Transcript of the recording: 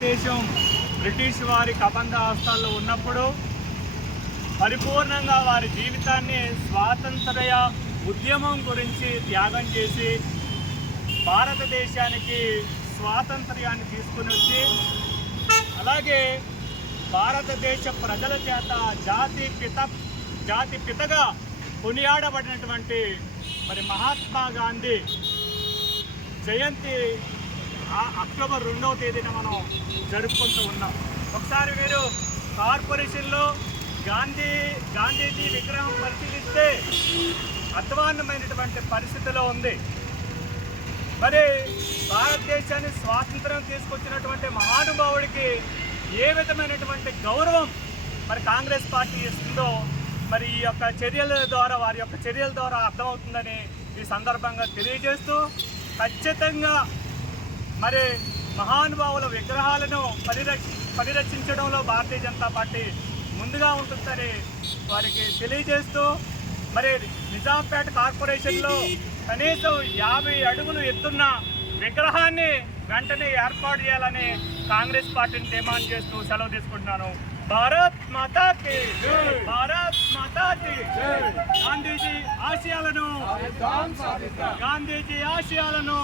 దేశం బ్రిటిష్ వారి కబంధ హస్తాల్లో ఉన్నప్పుడు పరిపూర్ణంగా వారి జీవితాన్ని స్వాతంత్ర్య ఉద్యమం గురించి త్యాగం చేసి భారతదేశానికి స్వాతంత్ర్యాన్ని తీసుకుని వచ్చి అలాగే భారతదేశ ప్రజల చేత జాతి పిత జాతి పితగా కొనియాడబడినటువంటి మరి మహాత్మా గాంధీ జయంతి అక్టోబర్ రెండవ తేదీన మనం జరుపుకుంటూ ఉన్నాం. ఒకసారి మీరు కార్పొరేషన్లో గాంధీ గాంధీజీ విగ్రహం పరిశీలిస్తే అధ్వాన్నమైనటువంటి పరిస్థితిలో ఉంది. మరి భారతదేశాన్ని స్వాతంత్రం తీసుకొచ్చినటువంటి మహానుభావుడికి ఏ విధమైనటువంటి గౌరవం మరి కాంగ్రెస్ పార్టీ ఇస్తుందో మరి ఈ యొక్క చర్యల ద్వారా వారి యొక్క చర్యల ద్వారా అర్థమవుతుందని ఈ సందర్భంగా తెలియజేస్తూ ఖచ్చితంగా మరి మహానుభావుల విగ్రహాలను పరిరక్ష పరిరక్షించడంలో భారతీయ జనతా పార్టీ ముందుగా ఉంటుందని వారికి తెలియజేస్తూ మరి నిజాంపేట కార్పొరేషన్లో కనీసం యాభై అడుగులు ఎత్తున్న విగ్రహాన్ని వెంటనే ఏర్పాటు చేయాలని కాంగ్రెస్ పార్టీని డిమాండ్ చేస్తూ సెలవు తీసుకుంటున్నాను. భారత్ మాతాకి భారత్ మాతాకి గాంధీజీ ఆశయాలను గాంధీజీ ఆశయాలను